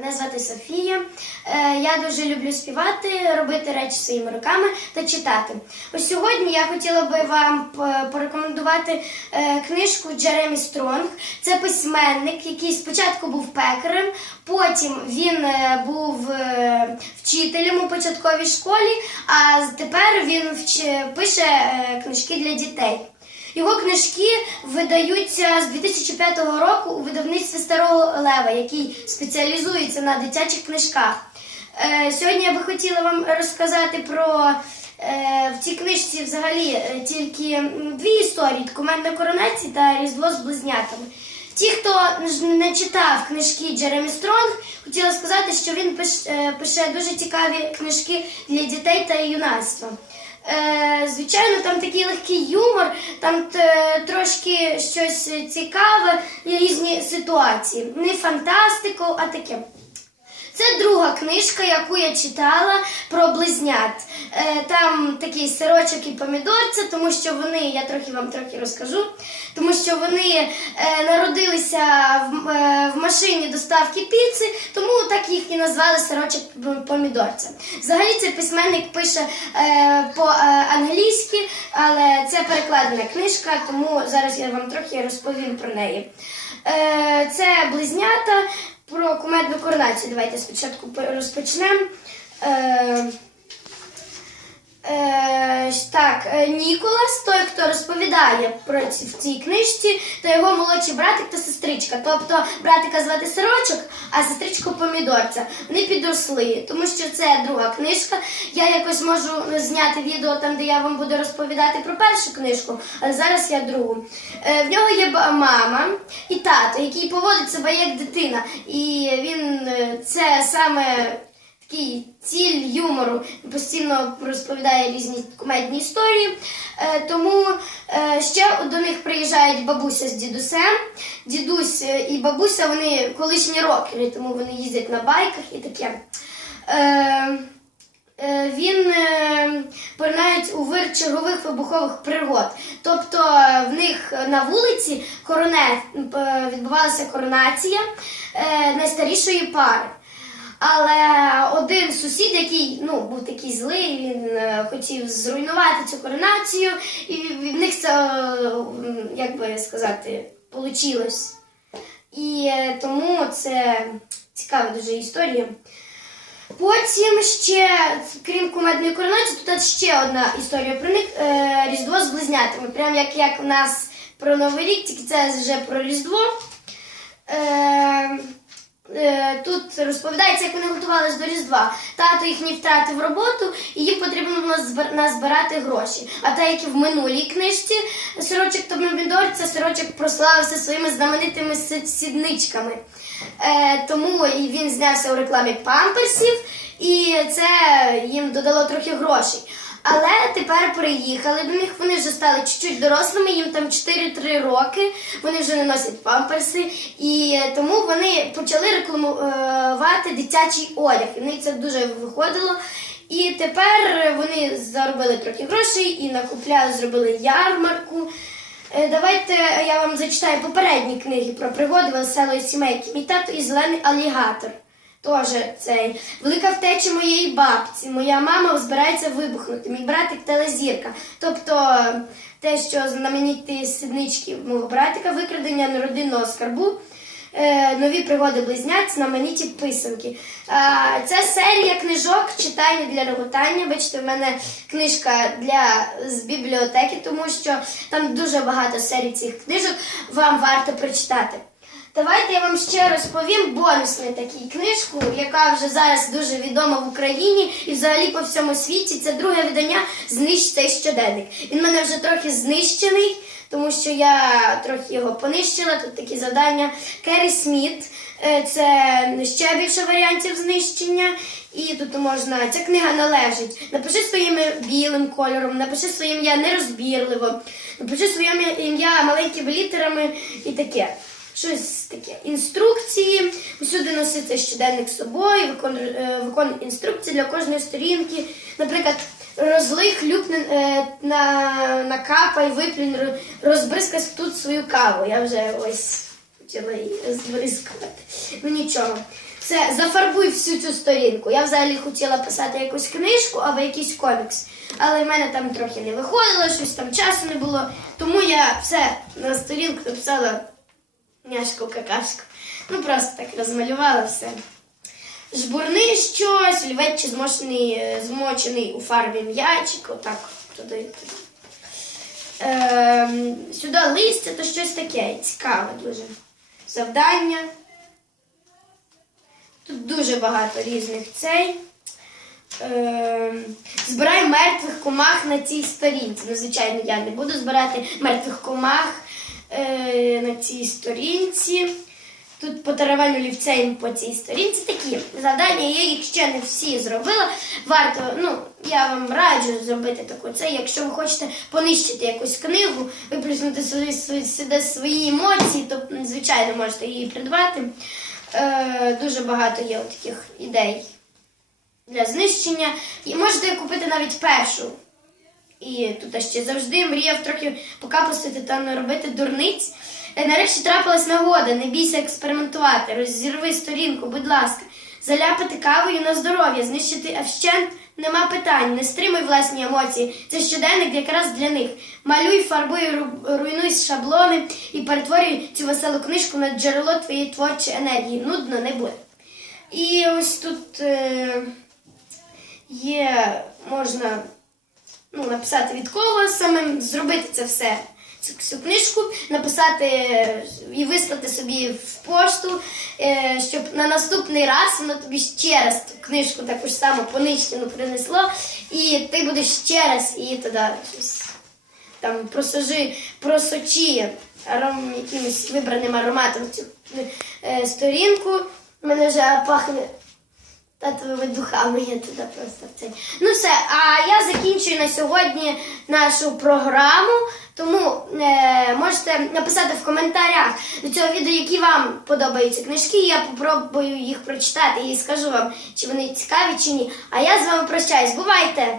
Мене звати Софія. Е, Я дуже люблю співати, робити речі своїми руками та читати. Ось сьогодні я хотіла би вам порекомендувати е, книжку Джеремі Стронг. Це письменник, який спочатку був пекарем, потім він е, був е, вчителем у початковій школі, а тепер він пише е, книжки для дітей. Його книжки видаються з 2005 року у видавництві Старого Лева, який спеціалізується на дитячих книжках. Е, сьогодні я би хотіла вам розказати про е, в цій книжці взагалі е, тільки дві історії: кумедна коронація та Різдво з близнятами. Ті, хто не читав книжки Джеремі Стронг, хотіла сказати, що він пише дуже цікаві книжки для дітей та юнацтва. Е, звичайно, там такий легкий юмор, там трошки щось цікаве різні ситуації. Не фантастику, а таке. Це друга книжка, яку я читала про близнят. Е, там такий сирочок і помідорця, тому що вони, я трохи вам трохи розкажу, тому що вони е, народилися в, е, машині доставки піци, тому так їх і назвали сирочок помідорця. Взагалі цей письменник пише по-англійськи, але це перекладена книжка, тому зараз я вам трохи розповім про неї. Це близнята. Про кумедну коронацію давайте спочатку по- розпочнемо. Е, так, е, Ніколас, той, хто розповідає про ці, в цій книжці, то його молодший братик та сестричка. Тобто братика звати Сирочок, а сестричку Помідорця. Вони підросли, тому що це друга книжка. Я якось можу зняти відео там, де я вам буду розповідати про першу книжку, але зараз я другу. Е, в нього є мама і тато, який поводить себе як дитина. І він е, це саме такий ціль юмору постійно розповідає різні кумедні історії. Е, тому е, ще до них приїжджають бабуся з дідусем. Дідусь е, і бабуся вони колишні рокери, тому вони їздять на байках і таке. Він поринають у вир чергових вибухових пригод. Тобто в них на вулиці короне, відбувалася коронація найстарішої пари. Але один сусід, який ну, був такий злий, він е, хотів зруйнувати цю коронацію, і в них це, е, як би сказати, вийшло. І е, тому це цікава дуже історія. Потім ще, крім кумедної коронації, тут ще одна історія про них Різдво з близнятами. Прям як, як у нас про Новий рік, тільки це вже про Різдво. Е, тут розповідається, як вони готувалися до Різдва. Тато їхній втратив роботу, і їм потрібно було збир- назбирати гроші. А так як і в минулій книжці сирочок та помідор, це сирочок прославився своїми знаменитими сідничками. Е, тому він знявся у рекламі памперсів, і це їм додало трохи грошей. Але тепер приїхали до них, вони вже стали чуть-чуть дорослими, їм там 4-3 роки, вони вже не носять памперси, і тому вони почали рекламувати дитячий одяг. І це дуже виходило. І тепер вони заробили трохи грошей і накупляли, зробили ярмарку. Е, Давайте я вам зачитаю попередні книги про пригоди веселої сімейки. Мій тато і зелений алігатор. Тоже цей велика втеча моєї бабці. Моя мама збирається вибухнути. Мій братик телезірка. Тобто те, що знамениті сіднички мого братика, викрадення родинного скарбу. Е, нові пригоди близнят, знамениті писанки. Це серія книжок читання для реготання. Бачите, в мене книжка для з бібліотеки, тому що там дуже багато серій цих книжок. Вам варто прочитати. Давайте я вам ще розповім бонусну таку книжку, яка вже зараз дуже відома в Україні і взагалі по всьому світі. Це друге видання Знищ цей щоденник. Він мене вже трохи знищений, тому що я трохи його понищила. Тут такі завдання. Керрі Сміт. е, Це ще більше варіантів знищення. І тут можна, ця книга належить. Напиши своїм білим кольором, напиши своє ім'я нерозбірливо, напиши своє ім'я маленькими літерами і таке. Щось таке. Інструкції. Усюди носиться щоденник з собою, е, інструкції для кожної сторінки. Наприклад, розлий хлюпне е, на, на капа і виплюнь, розбризкай тут свою каву. Я вже ось почала її розбризкувати. Ну нічого. Все, зафарбуй всю цю сторінку. Я взагалі хотіла писати якусь книжку або якийсь комікс. Але в мене там трохи не виходило, щось там часу не було. Тому я все на сторінку написала няшку какашку. Ну просто так розмалювала все. Жбурни щось, олівець чи змочений, е, змочений у фарбі м'ячик, отак туди. туди. Ем, сюди листя, то щось таке цікаве дуже. Завдання. Тут дуже багато різних цей. Ем, збирай мертвих комах на цій сторінці. Ну, звичайно, я не буду збирати мертвих комах на цій сторінці. Тут по олівцем по цій сторінці такі завдання. Я їх ще не всі зробила. Варто, ну, я вам раджу зробити таку це. Якщо ви хочете понищити якусь книгу, виплюснути свої, сюди свої емоції, то звичайно можете її придбати. Е, дуже багато є таких ідей для знищення. І можете купити навіть першу. І тут ще завжди мріяв трохи покапустити та не робити дурниць. Е, Нарешті трапилась нагода, не бійся експериментувати, розірви сторінку, будь ласка, заляпати кавою на здоров'я, знищити вщент нема питань, не стримуй власні емоції. Це щоденник якраз для них. Малюй, фарбуй, руйнуй шаблони і перетворюй цю веселу книжку на джерело твоєї творчої енергії. Нудно не буде. І ось тут е, є, можна ну, написати від кого саме зробити це все. Цю, цю книжку написати е, і вислати собі в пошту, е, щоб на наступний раз воно тобі ще раз ту книжку таку ж саму понищену принесло, і ти будеш ще раз її тоді щось там просажи, просочи аром, якимось вибраним ароматом цю е, сторінку. Мене вже пахне татовими духами я туди просто в цей. Ну все, а я закінчую на сьогодні нашу програму. Тому е, можете написати в коментарях до цього відео, які вам подобаються книжки. Я попробую їх прочитати і скажу вам, чи вони цікаві чи ні. А я з вами прощаюсь. Бувайте!